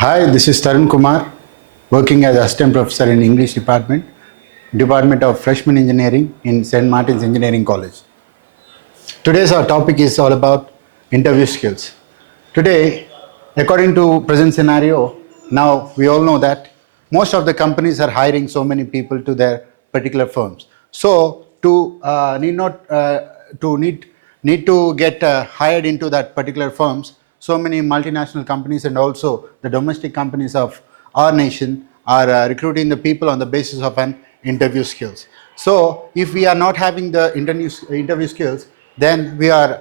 Hi, this is Tarun Kumar, working as assistant professor in English Department of Freshman Engineering in St. Martin's Engineering College. Today's our topic is all about interview skills. Today, according to present scenario, now we all know that most of the companies are hiring so many people to their particular firms. So need to get hired into that particular firms, so many multinational companies and also the domestic companies of our nation are recruiting the people on the basis of an interview skills. So if we are not having the interview skills, then we are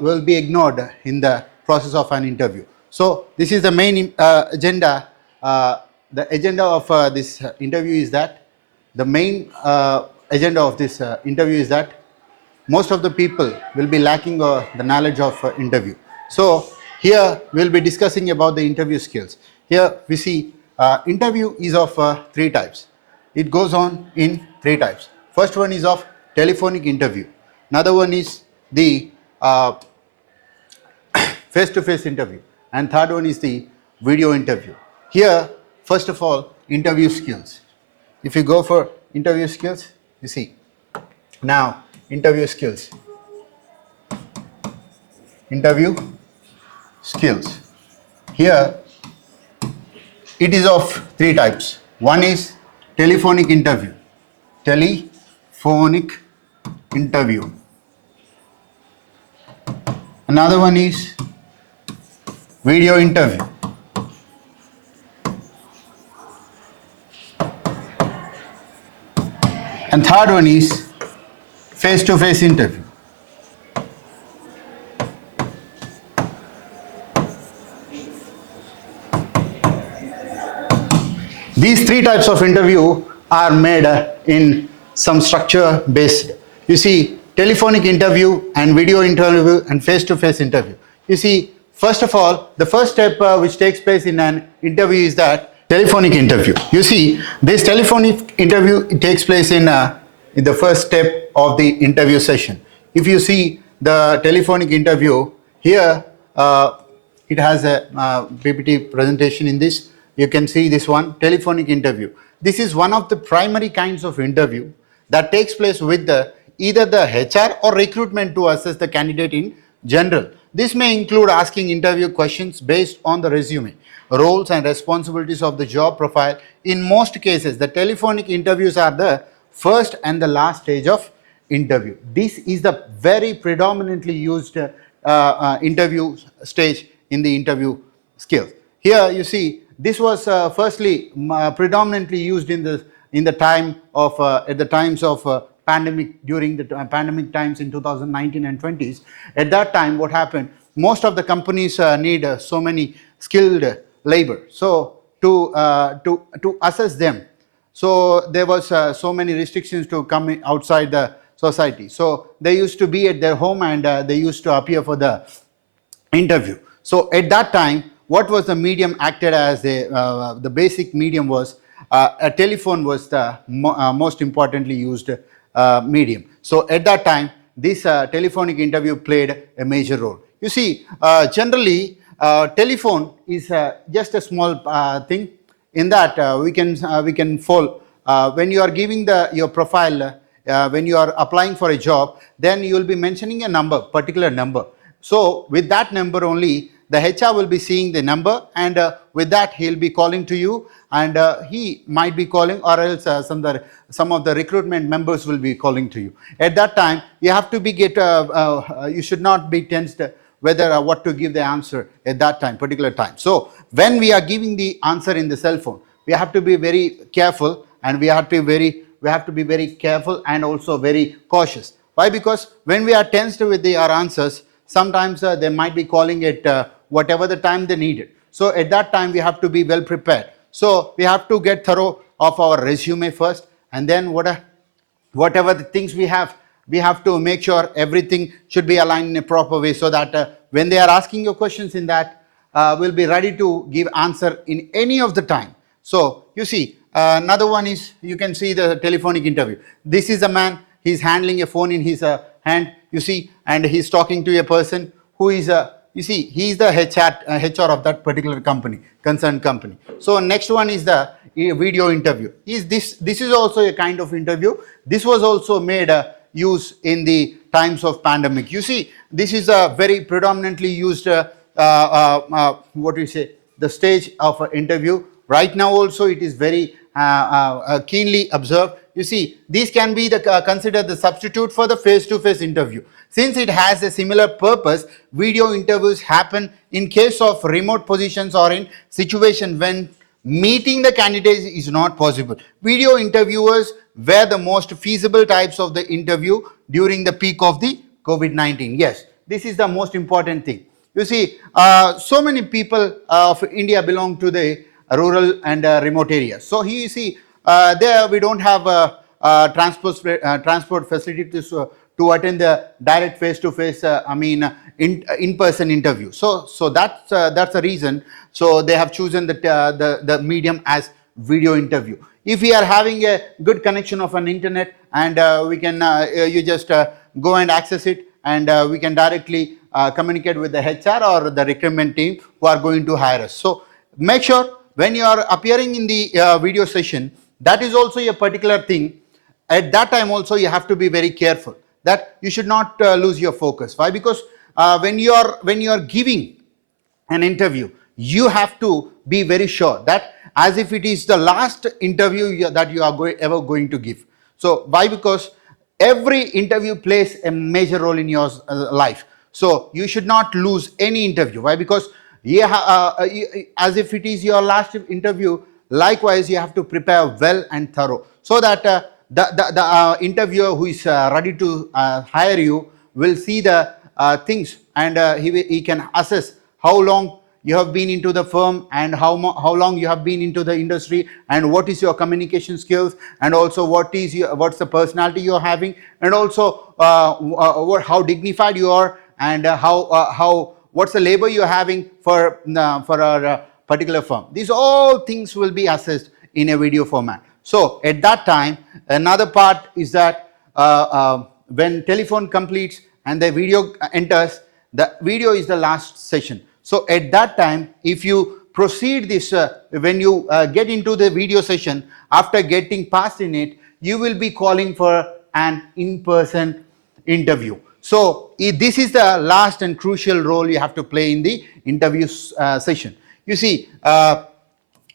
will be ignored in the process of an interview. So this is the main agenda. The agenda of this interview is that the main agenda of this interview is that most of the people will be lacking the knowledge of interview. So here we'll be discussing about the interview skills. Here we see interview is of three types. It goes on in three types. First one is of telephonic interview. Another one is the face-to-face interview, and third one is the video interview. Here, first of all, interview skills. If you go for interview skills, you see now interview skills. Interview skills. Here, it is of three types. One is telephonic interview. Telephonic interview. Another one is video interview. And third one is face-to-face interview. These three types of interview are made in some structure based. You see, telephonic interview and video interview and face-to-face interview. You see, first of all, the first step which takes place in an interview is that telephonic interview. You see, this telephonic interview takes place in the first step of the interview session. If you see the telephonic interview, here it has a PPT presentation in this. You can see this one, telephonic interview. This is one of the primary kinds of interview that takes place with either the HR or recruitment to assess the candidate in general. This may include asking interview questions based on the resume, roles and responsibilities of the job profile. In most cases, the telephonic interviews are the first and the last stage of interview. This is the very predominantly used interview stage in the interview skills. Here you see this was firstly predominantly used in the time of at the times of pandemic, during the pandemic times in 2019 and 20s. At that time, what happened? Most of the companies need so many skilled labor. So to assess them, so there was so many restrictions to come outside the society. So they used to be at their home and they used to appear for the interview. So at that time, what was the medium acted as the basic medium was a telephone was the most importantly used medium. So at that time, this telephonic interview played a major role. You see, generally, telephone is just a small thing. In that, we can follow when you are giving your profile. When you are applying for a job, then you will be mentioning a number, particular number. So with that number only, the HR will be seeing the number, and with that he'll be calling to you, and he might be calling, or else some of the recruitment members will be calling to you. At that time, you have to be you should not be tensed whether what to give the answer at that time, particular time. So when we are giving the answer in the cell phone, we have to be very careful, and we have to be very careful and also very cautious. Why? Because when we are tensed with our answers, sometimes they might be calling it whatever the time they need it. So at that time, we have to be well prepared. So we have to get thorough of our resume first, and then whatever the things we have to make sure everything should be aligned in a proper way, so that when they are asking you questions in that, we'll be ready to give answer in any of the time. So you see, another one is, you can see the telephonic interview. This is a man, he's handling a phone in his hand, you see, and he's talking to a person who is you see, he is the HR of that particular company, concerned company. So next one is the video interview. This is also a kind of interview. This was also made use in the times of pandemic. You see, this is a very predominantly used what do you say, the stage of an interview. Right now also it is very keenly observed. You see, these can be considered the substitute for the face-to-face interview. Since it has a similar purpose, video interviews happen in case of remote positions or in situation when meeting the candidates is not possible. Video interviewers were the most feasible types of the interview during the peak of the COVID-19. Yes, this is the most important thing. You see, so many people of India belong to the rural and remote areas. So here you see, there we don't have transport facilities to attend the direct face-to-face, in-person interview. So that's the reason. So they have chosen the medium as video interview. If we are having a good connection of an internet, and we can you just go and access it, and we can directly communicate with the HR or the recruitment team who are going to hire us. So make sure when you are appearing in the video session, that is also a particular thing. At that time also you have to be very careful that you should not lose your focus. Why? Because when you are giving an interview, you have to be very sure that as if it is the last interview that you are ever going to give. So why? Because every interview plays a major role in your life. So you should not lose any interview. Why? Because as if it is your last interview, likewise you have to prepare well and thorough, so that the interviewer who is ready to hire you will see the things, and he can assess how long you have been into the firm, and how long you have been into the industry, and what is your communication skills, and also what's the personality you're having, and also how dignified you are, and what's the labor you're having for a particular firm. These all things will be assessed in a video format. So at that time, another part is that when telephone completes and the video enters, the video is the last session. So at that time, if you proceed this, when you get into the video session, after getting past in it, you will be calling for an in-person interview. So this is the last and crucial role you have to play in the interview session. You see,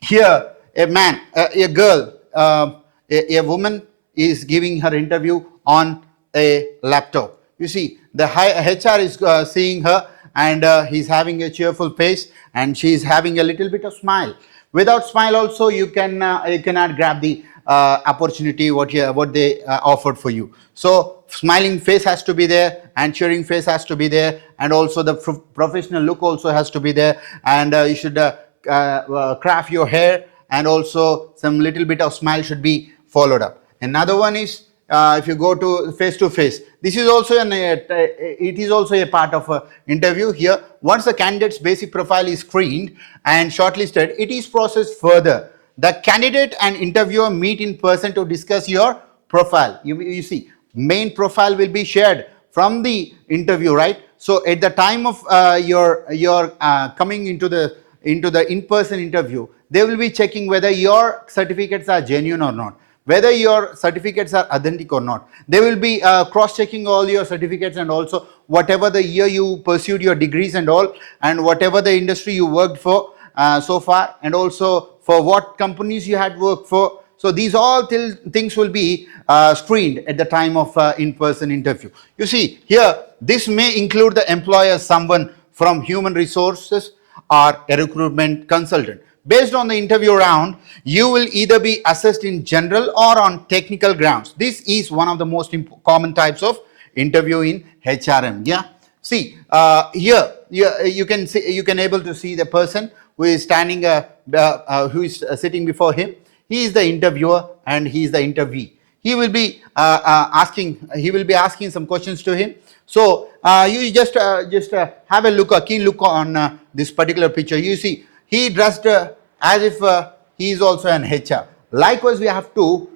here a man, a girl, a woman is giving her interview on a laptop. You see, the HR is seeing her, and he's having a cheerful face, and she's having a little bit of smile. Without smile also, you cannot grab the opportunity what they offered for you. So smiling face has to be there, and cheering face has to be there, and also the professional look also has to be there, and you should craft your hair, and also some little bit of smile should be followed up. Another one is if you go to face, this is also it is also a part of an interview. Here, once the candidate's basic profile is screened and shortlisted, it is processed further. The candidate and interviewer meet in person to discuss your profile. You see, main profile will be shared from the interview, right? So at the time of your coming into the in-person interview, they will be checking whether your certificates are genuine or not, whether your certificates are authentic or not. They will be cross-checking all your certificates, and also whatever the year you pursued your degrees and all, and whatever the industry you worked for so far, and also for what companies you had worked for. So these all things will be screened at the time of in-person interview. You see, here, this may include the employer, someone from human resources or a recruitment consultant. Based on the interview round, you will either be assessed in general or on technical grounds. This is one of the most common types of interview in HRM. Yeah. See, here you can able to see the person who is standing, who is sitting before him. He is the interviewer and he is the interviewee. He will be asking some questions to him. So you just have a keen look on this particular picture. You see, he dressed as if he is also an HR. Likewise, we have to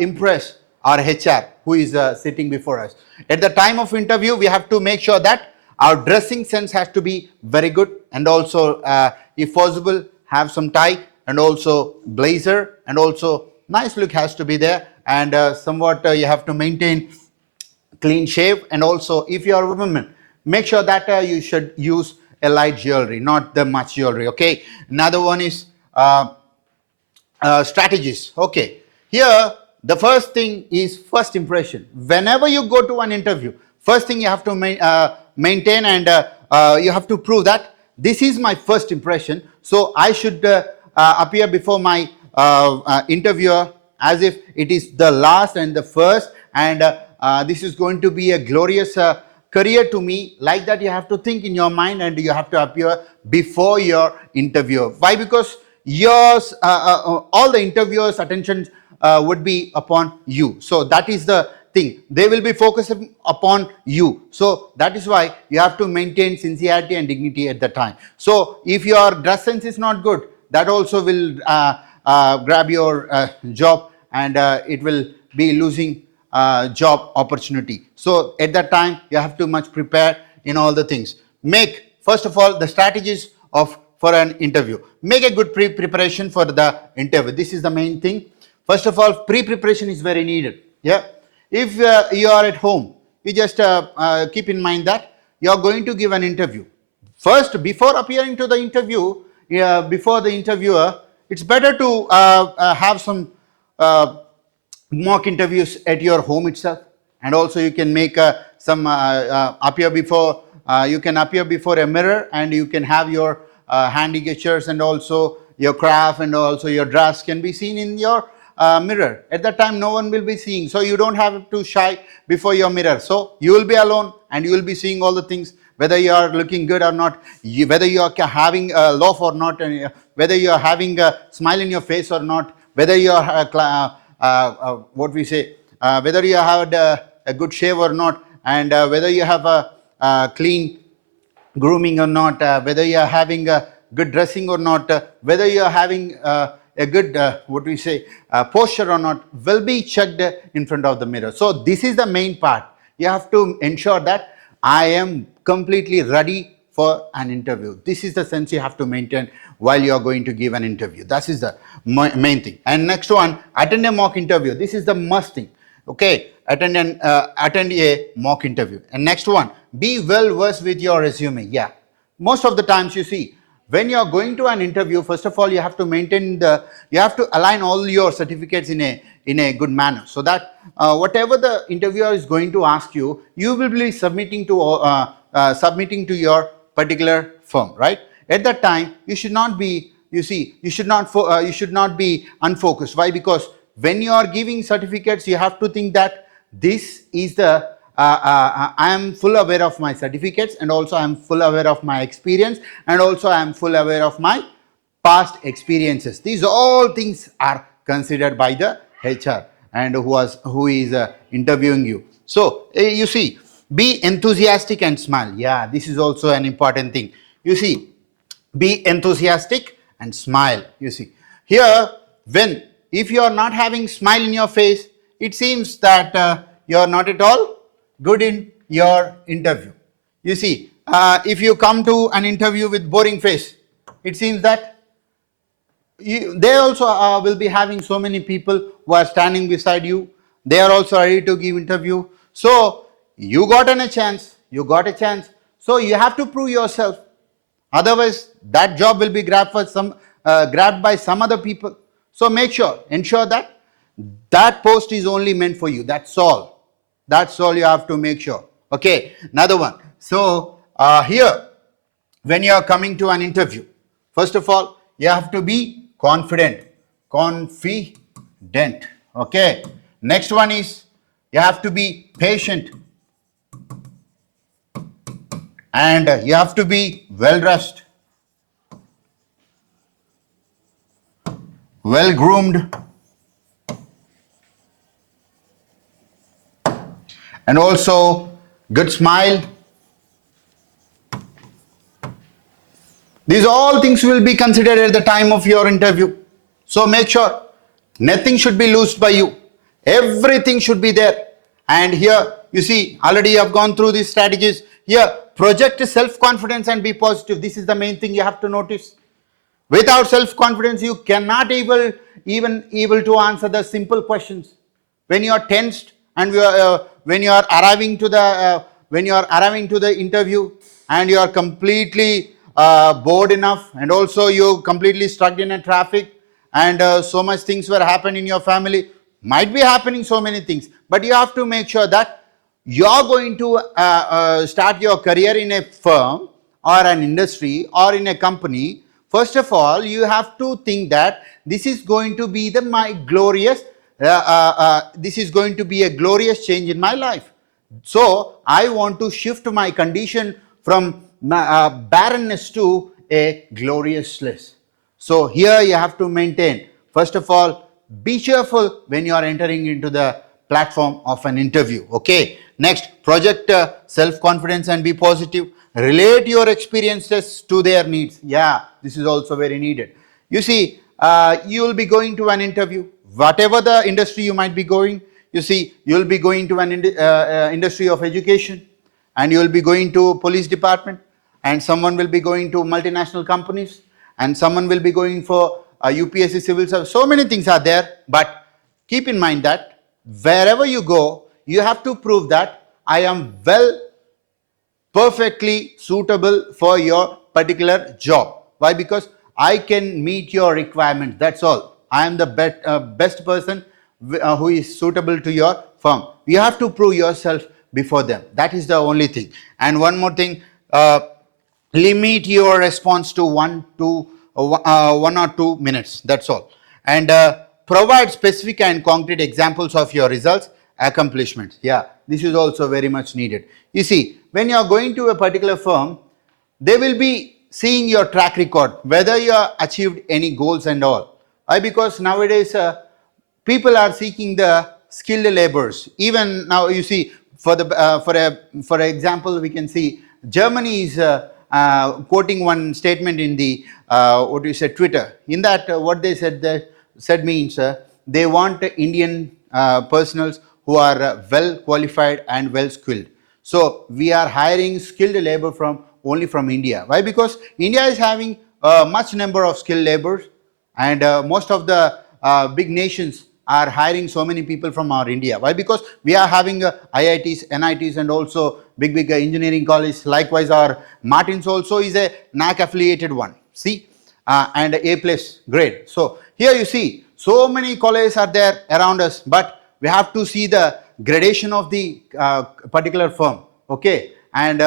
impress our HR who is sitting before us. At the time of interview, we have to make sure that Our dressing sense has to be very good, and also if possible have some tie and also blazer, and also nice look has to be there, and somewhat you have to maintain clean shave. And also if you are a woman, make sure that you should use a light jewelry, not the much jewelry. Okay, another one is strategies. Okay, here the first thing is first impression. Whenever you go to an interview, first thing you have to maintain, and you have to prove that this is my first impression, so I should appear before my interviewer as if it is the last and the first, and this is going to be a glorious career to me. Like that you have to think in your mind, and you have to appear before your interviewer. Why? Because yours all the interviewers attention would be upon you, so that is the thing, they will be focusing upon you. So that is why you have to maintain sincerity and dignity at the time. So if your dress sense is not good, that also will grab your job, and it will be losing job opportunity. So at that time you have to much prepare in all the things. Make first of all the strategies of for an interview. Make a good preparation for the interview. This is the main thing. First of all, pre-preparation is very needed. Yeah, if you are at home, you just keep in mind that you are going to give an interview. First, before appearing to the interview, before the interviewer, it's better to have some mock interviews at your home itself, and also you can make some appear before you can appear before a mirror, and you can have your handy gestures, and also your craft, and also your dress can be seen in your mirror. At that time no one will be seeing, so you don't have to shy before your mirror. So you will be alone, and you will be seeing all the things, whether you are looking good or not, whether you are having a laugh or not, and whether you are having a smile in your face or not, whether you are what we say, whether you have a good shave or not, and whether you have a clean grooming or not, whether you are having a good dressing or not, whether you are having a good what we say posture or not, will be checked in front of the mirror. So this is the main part. You have to ensure that I am completely ready for an interview. This is the sense you have to maintain while you are going to give an interview. That is the main thing. And next one, attend a mock interview. This is the must thing. Okay, attend a mock interview. And next one, be well versed with your resume. Yeah, most of the times you see, when you are going to an interview, first of all you have to maintain you have to align all your certificates in a good manner, so that whatever the interviewer is going to ask you, you will be submitting to your particular firm, right? At that time you should not be, you should not be unfocused. Why? Because when you are giving certificates, you have to think that this is the I am full aware of my certificates, and also I am full aware of my experience, and also I am full aware of my past experiences. These all things are considered by the HR and who is interviewing you. So you see, be enthusiastic and smile. Yeah, this is also an important thing. You see, be enthusiastic and smile. You see, here if you are not having smile in your face, it seems that you are not at all good in your interview. You see, if you come to an interview with boring face, it seems that they also will be having so many people who are standing beside you. They are also ready to give interview. So you got a chance. So you have to prove yourself. Otherwise, that job will be grabbed by some other people. So ensure that that post is only meant for you. That's all you have to make sure. Okay, another one. So here, when you are coming to an interview, first of all you have to be confident. Okay, next one is you have to be patient, and you have to be well dressed, well groomed, and also good smile. These all things will be considered at the time of your interview. So make sure nothing should be lost by you. Everything should be there. And here you see, already you have gone through these strategies. Here project self-confidence and be positive. This is the main thing you have to notice. Without self-confidence, you cannot even able to answer the simple questions. When you are tensed and when you are arriving to the interview and you are completely bored enough, and also you completely stuck in a traffic, and so much things were happening in your family, might be happening so many things, but you have to make sure that you're going to start your career in a firm or an industry or in a company. First of all, you have to think that this is going to be this is going to be a glorious change in my life. So I want to shift my condition from barrenness to a glorious bliss. So here you have to maintain, first of all, be cheerful when you are entering into the platform of an interview. Okay. Next, project self-confidence and be positive. Relate your experiences to their needs. Yeah, this is also very needed. You see, you will be going to an interview, whatever the industry you might be going. You see, you will be going to an industry of education, and you will be going to police department, and someone will be going to multinational companies, and someone will be going for UPSC civil service. So many things are there, but keep in mind that wherever you go, you have to prove that I am perfectly suitable for your particular job. Why? Because I can meet your requirements. That's all. I am the best person who is suitable to your firm. You have to prove yourself before them. That is the only thing. And one more thing, limit your response to 1 or 2 minutes. That's all. And provide specific and concrete examples of your results, accomplishments. Yeah, this is also very much needed. You see, when you are going to a particular firm, they will be seeing your track record, whether you have achieved any goals and all. Why? Because nowadays people are seeking the skilled laborers. Even now, you see, for example, we can see Germany is quoting one statement in the Twitter. In that, what they said means they want Indian personals who are well qualified and well skilled. So we are hiring skilled labor only from India. Why? Because India is having a much number of skilled laborers, and most of the big nations are hiring so many people from our India. Why? Because we are having IITs, NITs, and also big engineering colleges. Likewise, our Martins also is a NAC affiliated one. See, and A+ grade. So here you see, so many colleges are there around us, but we have to see the gradation of the particular firm. Okay, and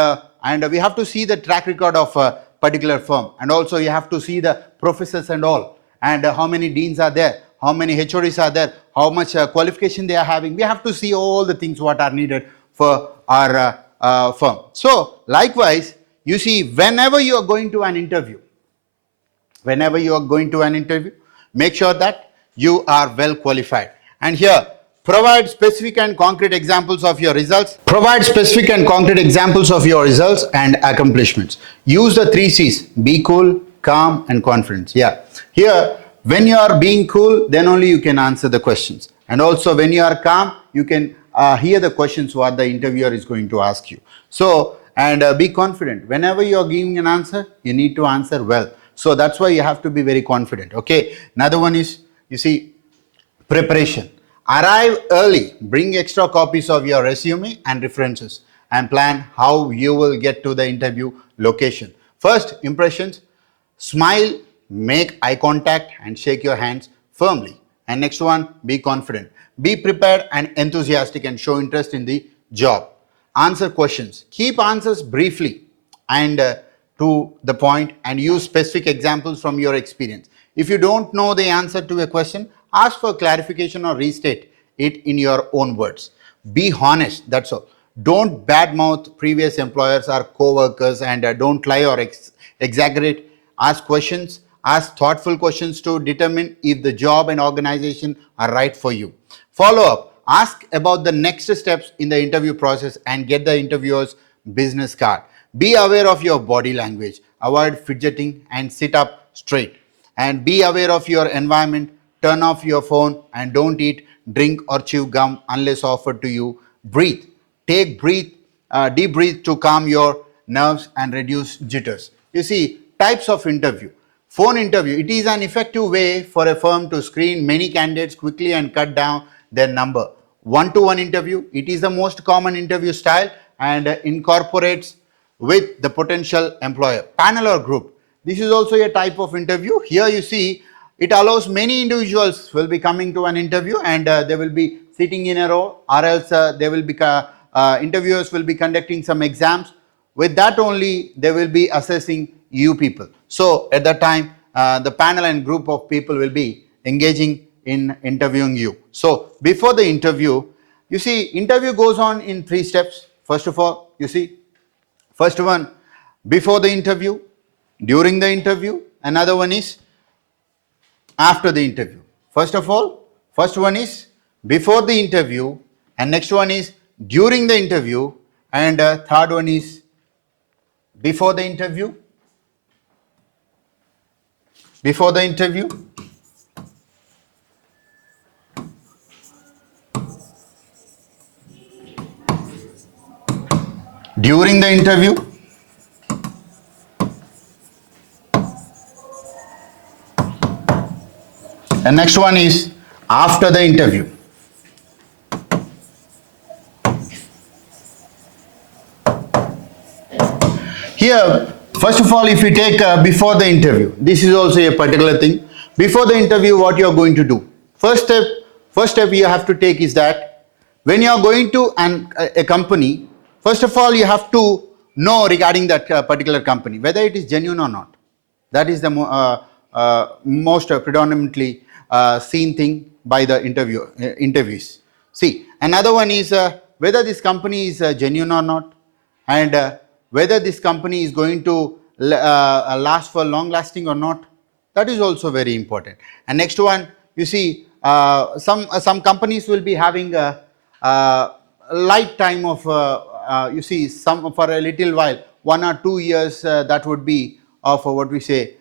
we have to see the track record of a particular firm, and also you have to see the professors and all, and how many deans are there, how many HODs are there, how much qualification they are having. We have to see all the things what are needed for our firm. So likewise, you see, whenever you are going to an interview, make sure that you are well qualified. And here, provide specific and concrete examples of your results. Provide specific and concrete examples of your results and accomplishments. Use the 3 C's: be cool, calm, and confident. Yeah. Here, when you are being cool, then only you can answer the questions. And also when you are calm, you can hear the questions what the interviewer is going to ask you. So, and be confident. Whenever you are giving an answer, you need to answer well. So that's why you have to be very confident. Okay. Another one is, you see, preparation. Arrive early, bring extra copies of your resume and references, and plan how you will get to the interview location. First impressions: smile, make eye contact, and shake your hands firmly. And next one, be confident. Be prepared and enthusiastic and show interest in the job. Answer questions. Keep answers briefly and to the point, and use specific examples from your experience. If you don't know the answer to a question, ask for clarification or restate it in your own words. Be honest, that's all. Don't badmouth previous employers or co-workers, and don't lie or exaggerate. Ask questions, ask thoughtful questions to determine if the job and organization are right for you. Follow up, ask about the next steps in the interview process and get the interviewer's business card. Be aware of your body language, avoid fidgeting and sit up straight. And be aware of your environment. Turn off your phone and don't eat, drink, or chew gum unless offered to you. Breathe. Take deep breath to calm your nerves and reduce jitters. You see, types of interview. Phone interview. It is an effective way for a firm to screen many candidates quickly and cut down their number. One-to-one interview. It is the most common interview style and incorporates with the potential employer. Panel or group. This is also a type of interview. Here you see it allows many individuals will be coming to an interview and they will be sitting in a row, or else they will be interviewers will be conducting some exams. With that only they will be assessing you people. So at that time the panel and group of people will be engaging in interviewing you. So before the interview, you see, interview goes on in 3 steps. First of all, you see, first one before the interview, during the interview, another one is after the interview. First of all, first one is before the interview, and next one is during the interview, and third one is before the interview, during the interview, and next one is after the interview. Here, first of all, if we take before the interview, this is also a particular thing. Before the interview, what you are going to do? First step you have to take is that when you are going to a company, first of all, you have to know regarding that particular company, whether it is genuine or not. That is the most predominantly seen thing by the interviews. See, another one is whether this company is genuine or not, and whether this company is going to last for long lasting or not. That is also very important. And next one, you see, some companies will be having a light time of you see, some for a little while, 1 or 2 years, that would be of what we say,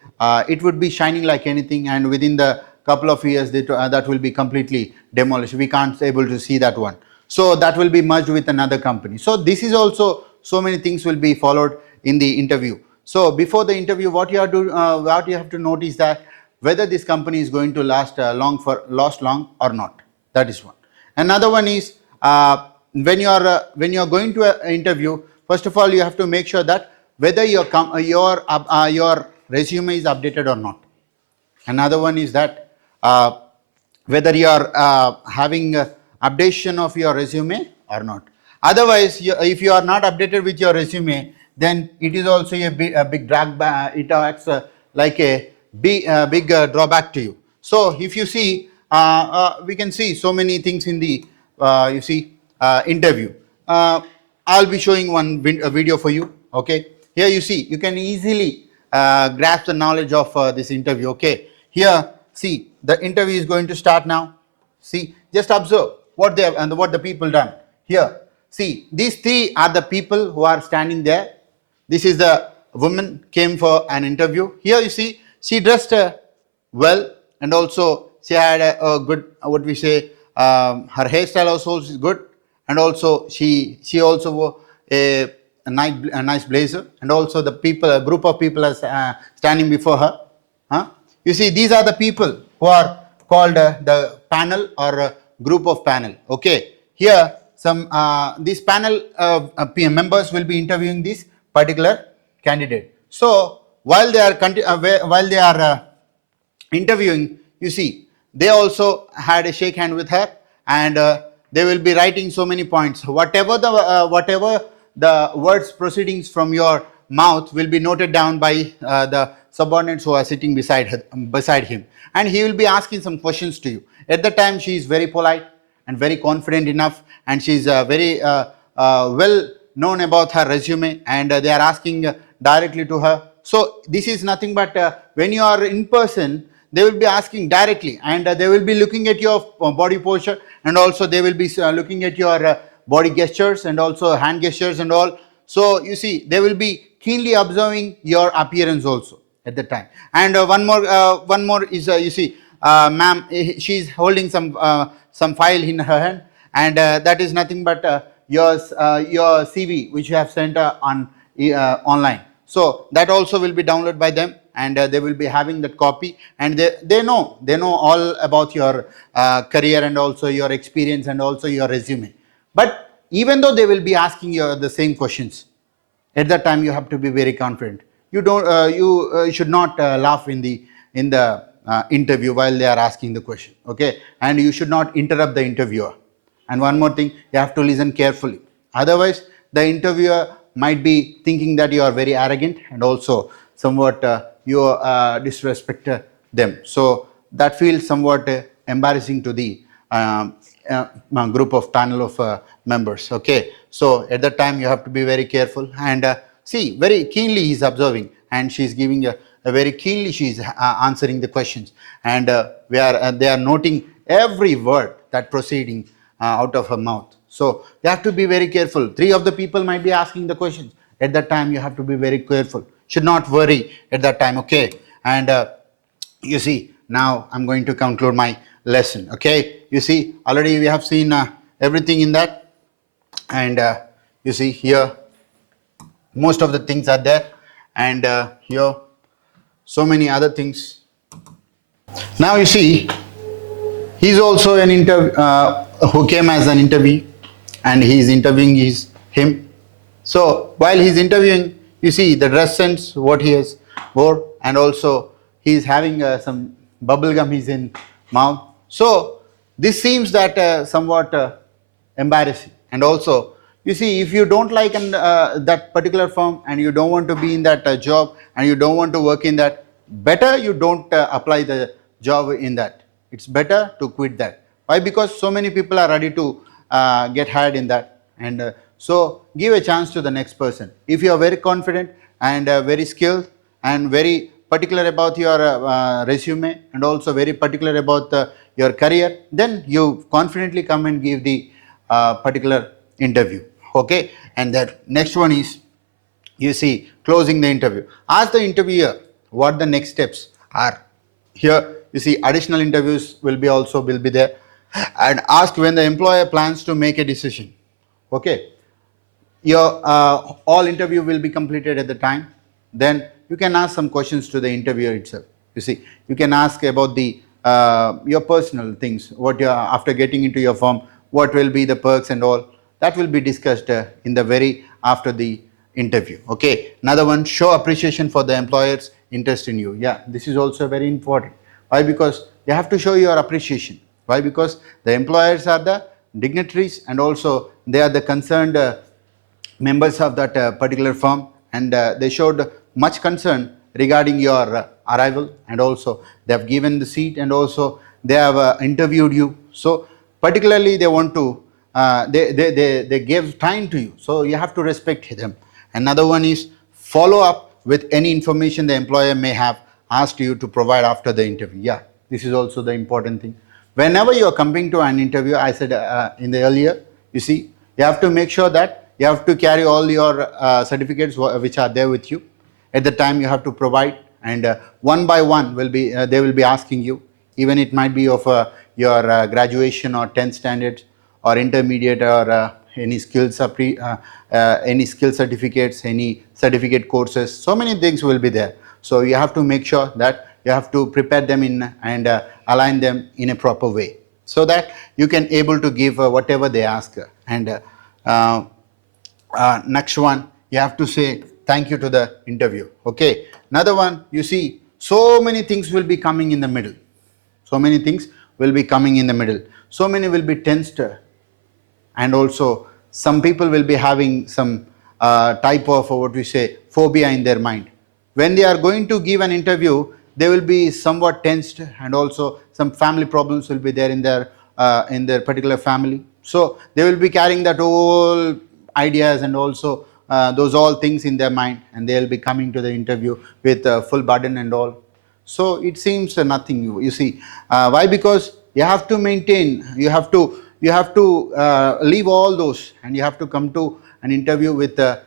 it would be shining like anything, and within the couple of years that will be completely demolished. We can't able to see that one. So that will be merged with another company. So this is also, so many things will be followed in the interview. So before the interview, what you have to notice that whether this company is going to last long or not. That is one. Another one is when you are going to an interview, first of all, you have to make sure that whether your resume is updated or not. Another one is that whether you are having updation of your resume or not. Otherwise, if you are not updated with your resume, then it is also a big drag. It acts like a big drawback to you. So if you see, we can see so many things in the interview. I'll be showing one video for you. Okay, here you see, you can easily grasp the knowledge of this interview. Okay, here see, the interview is going to start now. See, just observe what they have and what the people done here. See, these 3 are the people who are standing there. This is the woman came for an interview. Here you see, she dressed well, and also she had a good, what we say, her hairstyle also is good, and also she also wore a nice blazer, and also the people, a group of people are standing before her. You see, these are the people who are called the panel or group of panel. Okay, here some these panel members will be interviewing this particular candidate. So while they are interviewing, you see, they also had a shake hand with her, and they will be writing so many points. Whatever the words proceedings from your mouth will be noted down by the subordinates who are sitting beside him, and he will be asking some questions to you. At the time, she is very polite and very confident enough, and she is very well known about her resume, and they are asking directly to her. So this is nothing but when you are in person, they will be asking directly, and they will be looking at your body posture, and also they will be looking at your body gestures and also hand gestures and all. So you see, they will be keenly observing your appearance also at the time. And one more is you see, ma'am, she is holding some file in her hand, and that is nothing but your CV which you have sent on online. So that also will be downloaded by them, and they will be having that copy, and they know all about your career and also your experience and also your resume. But even though they will be asking you the same questions, at that time you have to be very confident. You don't you should not laugh in the interview while they are asking the question, okay? And you should not interrupt the interviewer. And one more thing, you have to listen carefully. Otherwise, the interviewer might be thinking that you are very arrogant and also somewhat you disrespect them. So that feels somewhat embarrassing to the group of panel of members. Okay, so at that time you have to be very careful and see very keenly he's observing, and she's giving a very keenly she's answering the questions, and they are noting every word that proceeding out of her mouth. So you have to be very careful. Three of the people might be asking the questions. At that time you have to be very careful. Should not worry at that time. Okay, and you see, now I'm going to conclude my lesson. Okay, you see, already we have seen everything in that, and you see here most of the things are there, and here so many other things. Now you see, he's also an who came as an interview, and he's interviewing him. So while he's interviewing, you see the dress sense what he has wore, and also he's having some bubble gum he's in mouth. So this seems that somewhat embarrassing. And also, you see, if you don't like that particular firm and you don't want to be in that job and you don't want to work in that, better you don't apply the job in that. It's better to quit that. Why? Because so many people are ready to get hired in that, and so give a chance to the next person. If you are very confident and very skilled and very particular about your resume and also very particular about your career, then you confidently come and give the particular interview. Okay, and the next one is, you see, closing the interview. Ask the interviewer what the next steps are. Here you see additional interviews will be there, and ask when the employer plans to make a decision. Okay, your all interview will be completed at the time. Then you can ask some questions to the interviewer itself. You see, you can ask about the your personal things, what you after getting into your firm, what will be the perks and all that will be discussed in the very after the interview. Okay, another one, show appreciation for the employer's interest in you. Yeah, this is also very important. Why? Because you have to show your appreciation. Why? Because the employers are the dignitaries and also they are the concerned members of that particular firm, and they showed much concern regarding your arrival, and also they have given the seat and also they have interviewed you. So particularly they want to they gave time to you, so you have to respect them. Another one is follow up with any information the employer may have asked you to provide after the interview. Yeah, this is also the important thing. Whenever you are coming to an interview, I said in the earlier, you see, you have to make sure that you have to carry all your certificates which are there with you. At the time you have to provide, and one by one will be they will be asking you, even it might be of your graduation or 10th standards or intermediate or any skills any skill certificates, any certificate courses, so many things will be there. So you have to make sure that you have to prepare them in and align them in a proper way, so that you can able to give whatever they ask. And next one, you have to say thank you to the interview. Okay, another one, you see, so many things will be coming in the middle. So many things will be coming in the middle. So many will be tensed, and also some people will be having some type of what we say phobia in their mind. When they are going to give an interview, they will be somewhat tensed, and also some family problems will be there in their particular family. So they will be carrying that whole ideas and also those all things in their mind, and they will be coming to the interview with full burden and all. So it seems nothing. You see, why? Because you have to maintain. You have to leave all those, and you have to come to an interview with a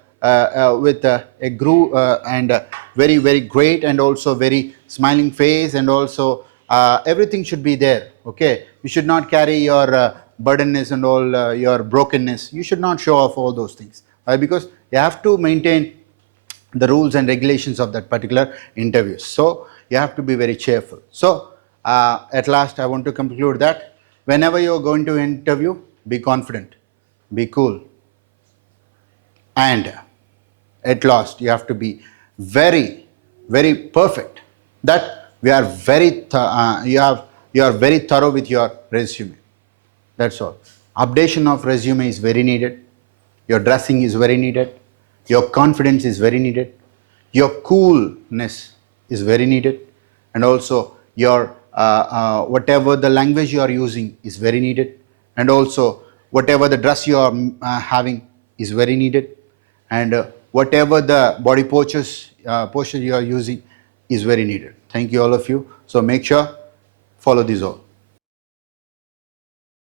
group and very very great and also very smiling face, and also everything should be there. Okay, you should not carry your burdenness and all your brokenness. You should not show off all those things. Why? Because you have to maintain the rules and regulations of that particular interview. So you have to be very cheerful. So at last, I want to conclude that whenever you're going to interview, be confident, be cool, and at last you have to be very, very perfect. That we are very you are very thorough with your resume. That's all. Updation of resume is very needed. Your dressing is very needed. Your confidence is very needed. Your coolness is very needed. And also your whatever the language you are using is very needed. And also whatever the dress you are having is very needed. And whatever the body posture you are using is very needed. Thank you all of you. So make sure follow these all.